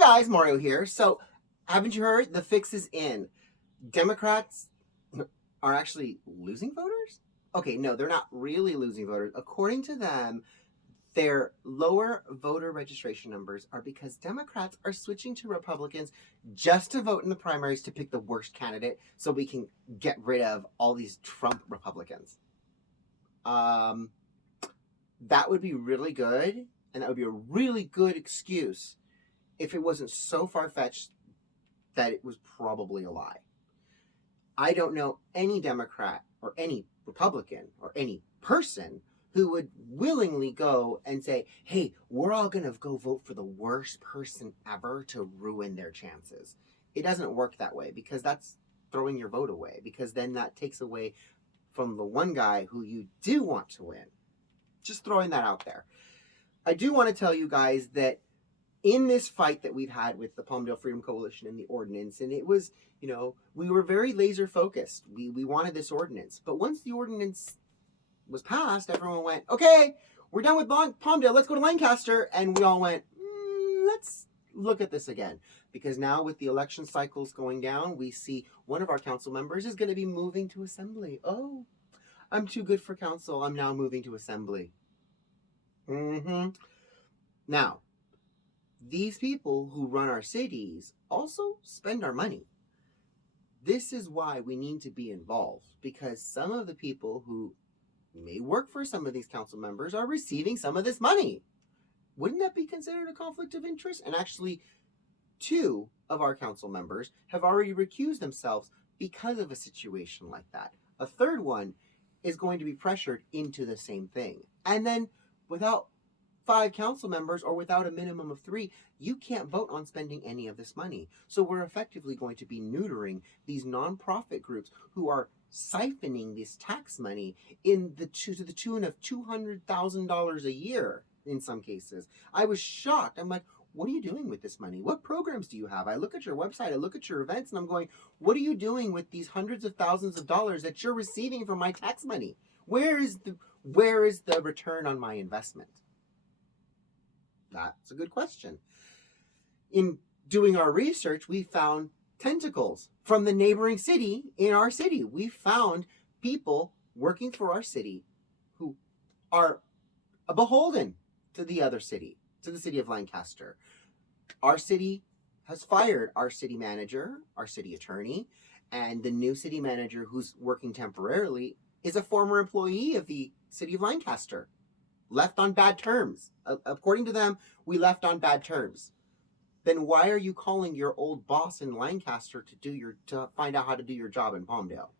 guys, Mario here. So, haven't you heard? The fix is in. Democrats are actually losing voters? Okay, no, they're not really losing voters. According to them, their lower voter registration numbers are because Democrats are switching to Republicans just to vote in the primaries to pick the worst candidate so we can get rid of all these Trump Republicans. That would be really good, and that would be a really good excuse if it wasn't so far-fetched that it was probably a lie. I don't know any Democrat or any Republican or any person who would willingly go and say, hey, we're all going to go vote for the worst person ever to ruin their chances. It doesn't work that way, because that's throwing your vote away, because then that takes away from the one guy who you do want to win. Just throwing that out there. I do want to tell you guys that in this fight that we've had with the Palmdale Freedom Coalition and the ordinance, and it was, we were very laser focused. We wanted this ordinance. But once the ordinance was passed, everyone went, okay, we're done with Palmdale, let's go to Lancaster. And we all went, let's look at this again. Because now with the election cycles going down, we see one of our council members is going to be moving to assembly. Oh, I'm too good for council. I'm now moving to assembly. Now, these people who run our cities also spend our money. This is why we need to be involved, because some of the people who may work for some of these council members are receiving some of this money. Wouldn't that be considered a conflict of interest? And actually, 2 of our council members have already recused themselves because of a situation like that. A third one is going to be pressured into the same thing. And then without 5 council members, or without a minimum of 3, you can't vote on spending any of this money. So we're effectively going to be neutering these nonprofit groups who are siphoning this tax money to the tune of $200,000 a year in some cases. I was shocked. I'm like, what are you doing with this money? What programs do you have? I look at your website, I look at your events, and I'm going, what are you doing with these hundreds of thousands of dollars that you're receiving from my tax money? Where is the return on my investment? That's a good question. In doing our research, we found tentacles from the neighboring city in our city. We found people working for our city who are beholden to the other city, to the city of Lancaster. Our city has fired our city manager, our city attorney, and the new city manager who's working temporarily is a former employee of the city of Lancaster. Left on bad terms. According to them, we left on bad terms. Then why are you calling your old boss in Lancaster to find out how to do your job in Palmdale?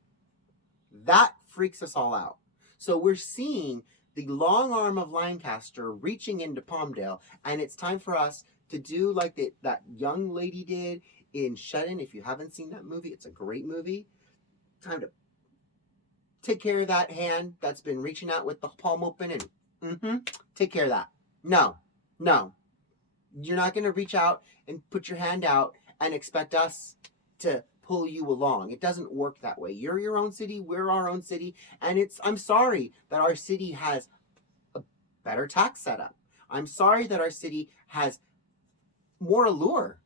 That freaks us all out. So we're seeing the long arm of Lancaster reaching into Palmdale, and it's time for us to do like that young lady did in Shut In. If you haven't seen that movie, it's a great movie. Time to take care of that hand that's been reaching out with the palm open and take care of that. No. You're not going to reach out and put your hand out and expect us to pull you along. It doesn't work that way. You're your own city. We're our own city. And I'm sorry that our city has a better tax setup. I'm sorry that our city has more allure.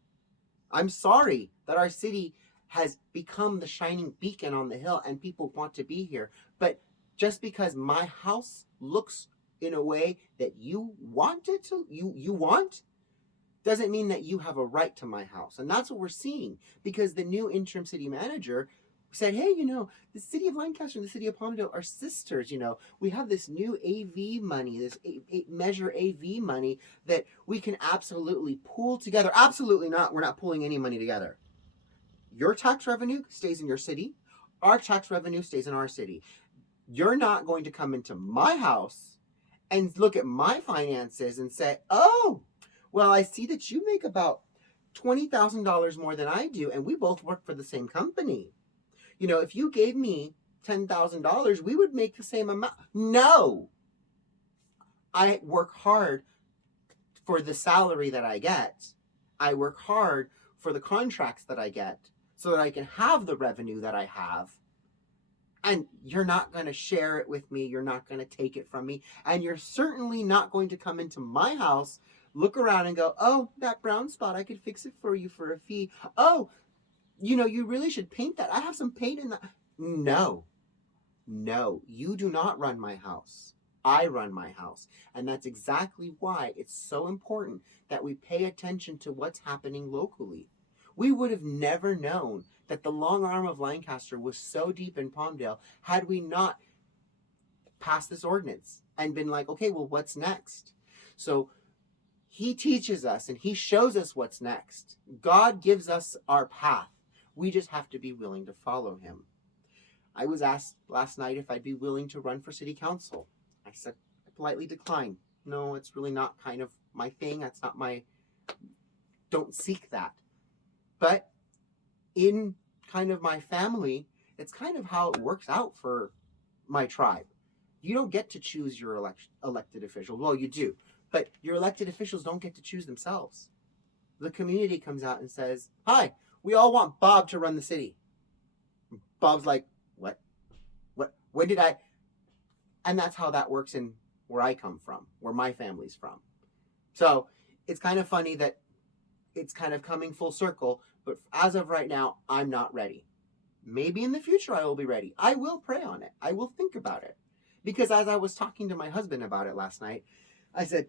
I'm sorry that our city has become the shining beacon on the hill and people want to be here. But just because my house looks in a way that you want it to, you want, doesn't mean that you have a right to my house. And that's what we're seeing, because the new interim city manager said, hey, the city of Lancaster and the city of Palmdale are sisters. We have this new AV money, this Measure AV money that we can absolutely pool together. Absolutely not. We're not pooling any money together. Your tax revenue stays in your city. Our tax revenue stays in our city. You're not going to come into my house and look at my finances and say, oh, well, I see that you make about $20,000 more than I do, and we both work for the same company. If you gave me $10,000, we would make the same amount. No. I work hard for the salary that I get. I work hard for the contracts that I get so that I can have the revenue that I have. And you're not going to share it with me. You're not going to take it from me. And you're certainly not going to come into my house look around and go, oh, that brown spot, I could fix it for you for a fee. Oh, you really should paint that. I have some paint in that. No, you do not run my house. I run my house. And that's exactly why it's so important that we pay attention to what's happening locally. We would have never known that the long arm of Lancaster was so deep in Palmdale had we not passed this ordinance and been like, okay, well, what's next? So he teaches us and he shows us what's next. God gives us our path. We just have to be willing to follow him. I was asked last night if I'd be willing to run for city council. I said, I politely declined. No, it's really not kind of my thing. That's not don't seek that. But in kind of my family, it's kind of how it works out for my tribe. You don't get to choose your elected officials. Well, you do. But your elected officials don't get to choose themselves. The community comes out and says, hi, we all want Bob to run the city. Bob's like, what? When did I? And that's how that works in where I come from, where my family's from. So it's kind of funny that it's kind of coming full circle, but as of right now, I'm not ready. Maybe in the future I will be ready. I will pray on it. I will think about it. Because as I was talking to my husband about it last night, I said,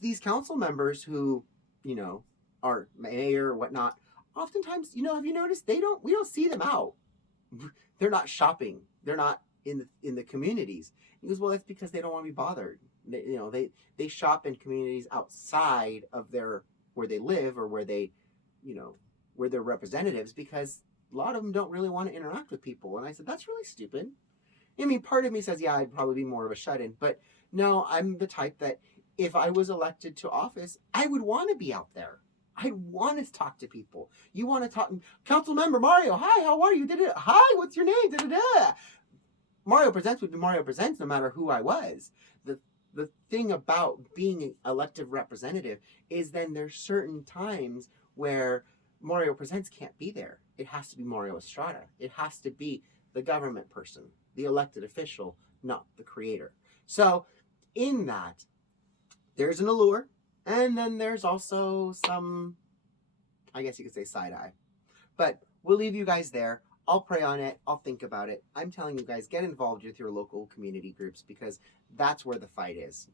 these council members who, are mayor or whatnot, oftentimes, have you noticed we don't see them out. They're not shopping. They're not in the communities. He goes, well, that's because they don't want to be bothered. They shop in communities outside of where they live or where they, where they're representatives, because a lot of them don't really want to interact with people. And I said, that's really stupid. I mean, part of me says, yeah, I'd probably be more of a shut-in, but no, I'm the type that if I was elected to office, I would want to be out there. I'd want to talk to people. You want to talk, council member Mario, hi, how are you? Hi, what's your name? Mario Presents would be Mario Presents no matter who I was. The thing about being an elected representative is then there's certain times where Mario Presents can't be there. It has to be Mario Estrada. It has to be the government person, the elected official, not the creator. So in that, there's an allure, and then there's also some, I guess you could say, side eye. But we'll leave you guys there. I'll pray on it. I'll think about it. I'm telling you guys, get involved with your local community groups, because that's where the fight is.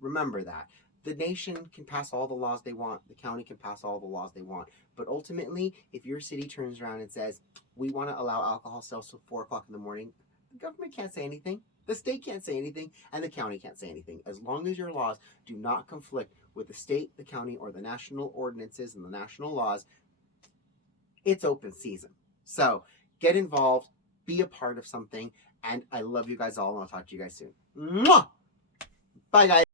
Remember that. The nation can pass all the laws they want. The county can pass all the laws they want. But ultimately, if your city turns around and says, we want to allow alcohol sales till 4 o'clock in the morning, the government can't say anything. The state can't say anything, and the county can't say anything. As long as your laws do not conflict with the state, the county, or the national ordinances and the national laws, it's open season. So get involved, be a part of something, and I love you guys all, and I'll talk to you guys soon. Mwah! Bye, guys.